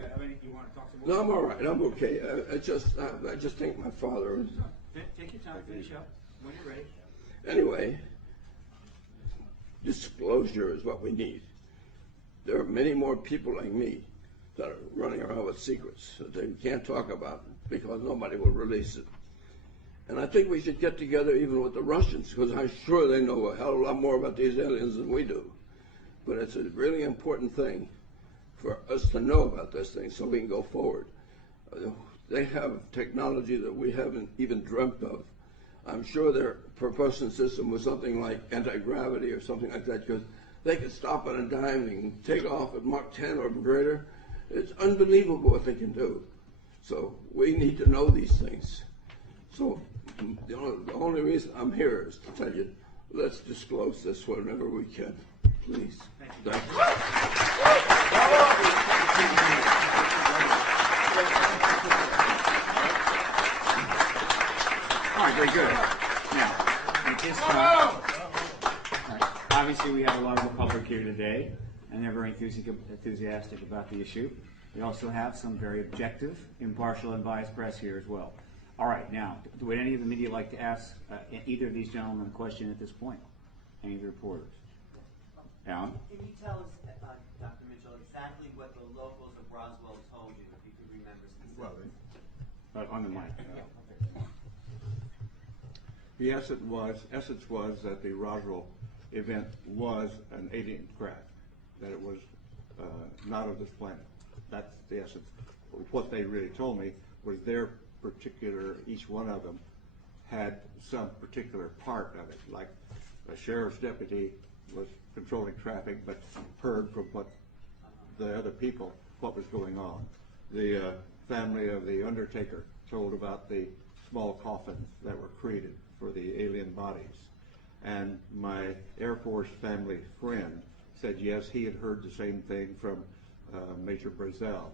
you have anything you want to talk some more? No, I'm all right. I'm okay. I just think my father was... Take your time. Finish up when you're ready. Anyway, disclosure is what we need. There are many more people like me that are running around with secrets that they can't talk about because nobody will release it. And I think we should get together even with the Russians, because I'm sure they know a hell of a lot more about these aliens than we do. But it's a really important thing for us to know about this thing so we can go forward. They have technology that we haven't even dreamt of. I'm sure their propulsion system was something like anti-gravity or something like that, because they could stop on a dime and take off at Mach 10 or greater. It's unbelievable what they can do. So we need to know these things. So the only reason I'm here is to tell you, let's disclose this whenever we can. Please. Thank you. All right, very good. Now, at this time, obviously we have a lot of the public here today, and they're very enthusiastic about the issue. We also have some very objective, impartial, and biased press here as well. All right, now, would any of the media like to ask either of these gentlemen a question at this point? Any of the reporters? Alan? Can you tell us, Dr. Mitchell, exactly what the locals of Roswell told you, if you could remember specifically? Well, on the mic. The essence was that the Roswell event was an alien craft, that it was not of this planet. That's the essence. What they really told me was their particular, each one of them had some particular part of it, like a sheriff's deputy was controlling traffic but heard from what the other people what was going on. The family of the undertaker told about the small coffins that were created for the alien bodies. And my Air Force family friend said yes, he had heard the same thing from Major Brazel.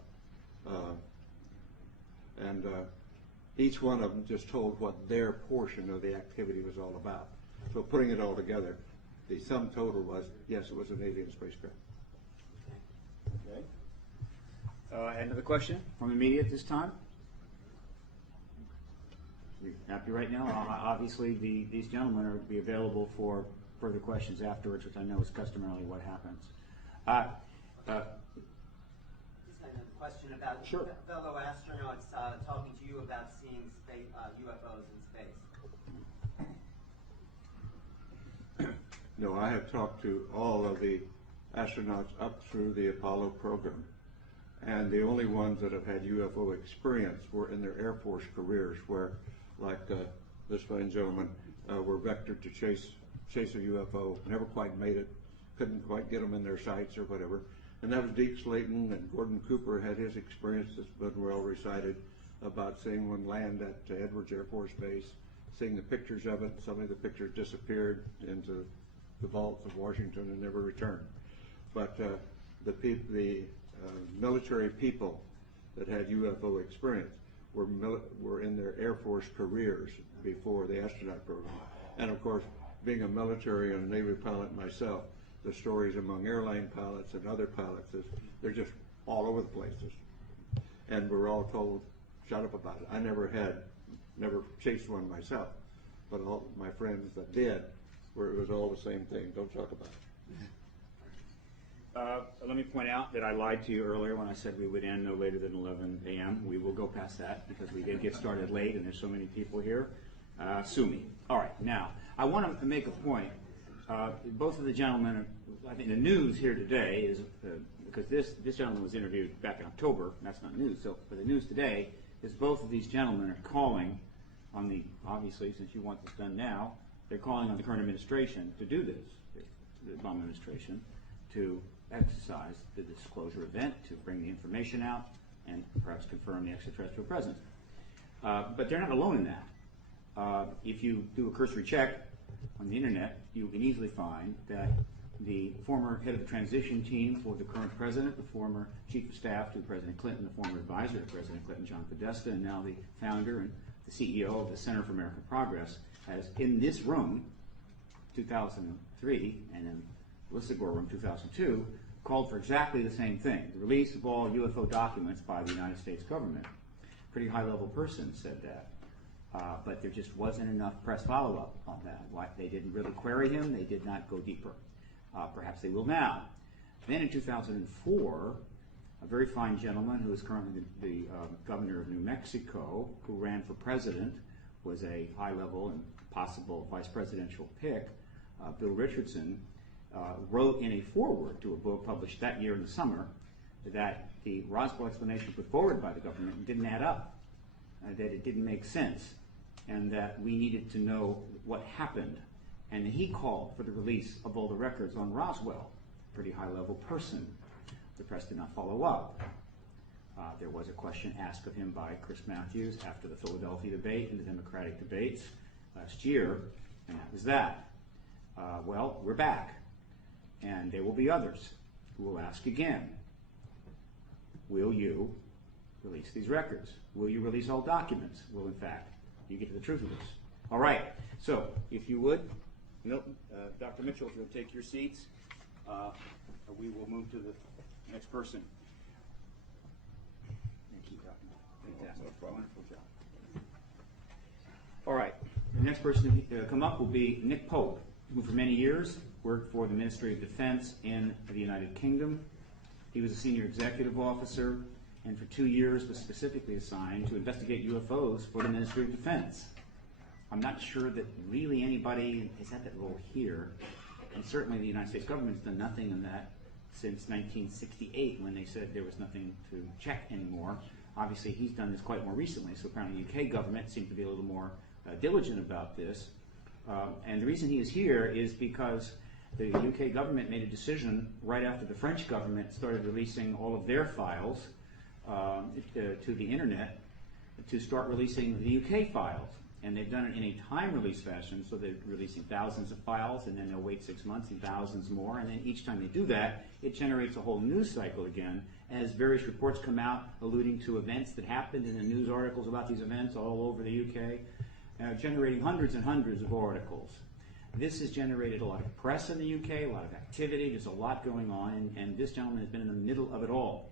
Each one of them just told what their portion of the activity was all about. So putting it all together, the sum total was, yes, it was an alien spacecraft. Okay. Another question from the media at this time? You happy right now? Obviously, these gentlemen will be available for further questions afterwards, which I know is customarily what happens. Just had a question about fellow astronauts talking to you about seeing space, UFOs in space. No, I have talked to all of the astronauts up through the Apollo program, and the only ones that have had UFO experience were in their Air Force careers, where, like this fine gentleman, were vectored to chase a UFO, never quite made it, couldn't quite get them in their sights or whatever. And that was Deke Slayton, and Gordon Cooper had his experience that's been well recited about seeing one land at Edwards Air Force Base, seeing the pictures of it. Some of the pictures disappeared into the vaults of Washington and never returned. But the military people that had UFO experience were in their Air Force careers before the astronaut program. And of course, being a military and a Navy pilot myself, the stories among airline pilots and other pilots, they're just all over the places. And we're all told, shut up about it. I never chased one myself, but all my friends that did, where it was all the same thing, don't talk about it. Let me point out that I lied to you earlier when I said we would end no later than 11 a.m. We will go past that because we did get started late and there's so many people here. Sue me. All right, now, I want to make a point. Both of the gentlemen, I think the news here today is, because this gentleman was interviewed back in October, that's not news, so for the news today is both of these gentlemen are calling on the, obviously since you want this done now, they're calling on the current administration to do this, the Obama administration, to exercise the disclosure event, to bring the information out and perhaps confirm the extraterrestrial presence. But they're not alone in that. If you do a cursory check on the internet, you can easily find that the former head of the transition team for the current president, the former chief of staff to President Clinton, the former advisor to President Clinton, John Podesta, and now the founder and the CEO of the Center for American Progress, has in this room, 2003, and in Melissa Gore room, 2002, called for exactly the same thing, the release of all UFO documents by the United States government. Pretty high-level person said that. But there just wasn't enough press follow-up on that. They didn't really query him. They did not go deeper. Perhaps they will now. Then in 2004, a very fine gentleman who is currently the governor of New Mexico, who ran for president, was a high-level and possible vice presidential pick, Bill Richardson, wrote in a foreword to a book published that year in the summer that the Roswell explanation put forward by the government didn't add up, that it didn't make sense, and that we needed to know what happened. And he called for the release of all the records on Roswell. Pretty high-level person. The press did not follow up. There was a question asked of him by Chris Matthews after the Philadelphia debate and the Democratic debates last year, and that was that. Well, we're back, and there will be others who will ask again, will you release these records? Will you release all documents? Will, in fact, you get to the truth of this? All right, so if you would, Milton, Dr. Mitchell, if you'll take your seats, we will move to the next person. Thank you, Doctor. Fantastic. Wonderful job. All right, the next person to come up will be Nick Pope, who for many years worked for the Ministry of Defense in the United Kingdom. He was a senior executive officer, and for 2 years was specifically assigned to investigate UFOs for the Ministry of Defense. I'm not sure that really anybody has had that role here, and certainly the United States government has done nothing in that since 1968 when they said there was nothing to check anymore. Obviously he's done this quite more recently, so apparently the UK government seems to be a little more diligent about this. And the reason he is here is because the UK government made a decision right after the French government started releasing all of their files to the internet to start releasing the UK files. And they've done it in a time release fashion, so they're releasing thousands of files, and then they'll wait 6 months and thousands more, and then each time they do that, it generates a whole news cycle again as various reports come out alluding to events that happened in the news articles about these events all over the UK, generating hundreds and hundreds of articles. This has generated a lot of press in the UK, a lot of activity, there's a lot going on, and this gentleman has been in the middle of it all.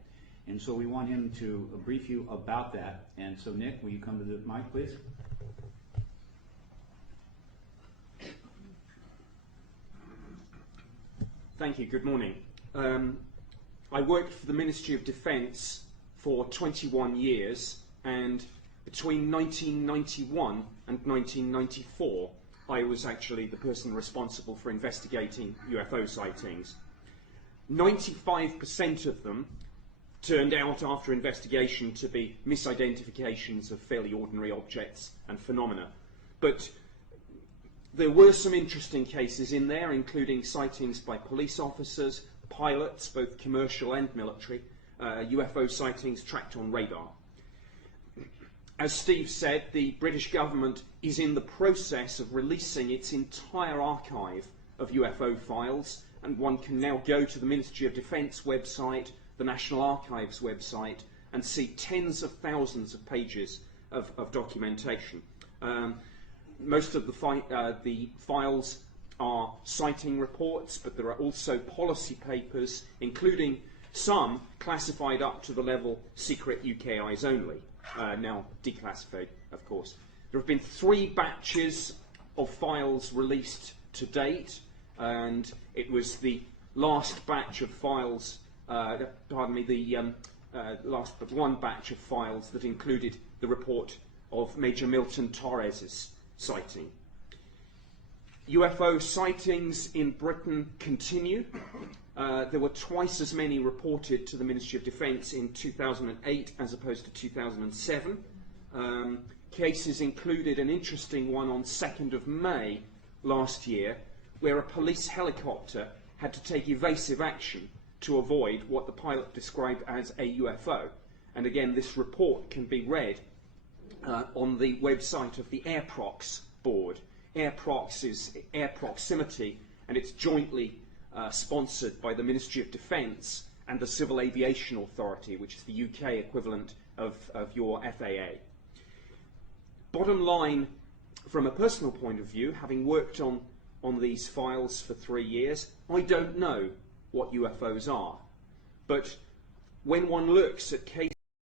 And so we want him to brief you about that. And so Nick, will you come to the mic, please? Thank you. Good morning. I worked for the Ministry of Defence for 21 years, and between 1991 and 1994, I was actually the person responsible for investigating UFO sightings. 95% of them turned out after investigation to be misidentifications of fairly ordinary objects and phenomena. But there were some interesting cases in there, including sightings by police officers, pilots, both commercial and military, UFO sightings tracked on radar. As Steve said, the British government is in the process of releasing its entire archive of UFO files, and one can now go to the Ministry of Defence website, the National Archives website, and see tens of thousands of pages of documentation. Most of the files are sighting reports, but there are also policy papers, including some classified up to the level secret UK eyes only, now declassified, of course. There have been 3 batches of files released to date, and it was the last batch of files, last but one batch of files that included the report of Major Milton Torres's sighting. UFO sightings in Britain continue. There were twice as many reported to the Ministry of Defence in 2008 as opposed to 2007. Cases included an interesting one on 2nd of May last year, where a police helicopter had to take evasive action to avoid what the pilot described as a UFO. And again, this report can be read on the website of the AirProx board. AirProx is air proximity, and it's jointly sponsored by the Ministry of Defence and the Civil Aviation Authority, which is the UK equivalent of your FAA. Bottom line, from a personal point of view, having worked on these files for 3 years, I don't know what UFOs are. But when one looks at cases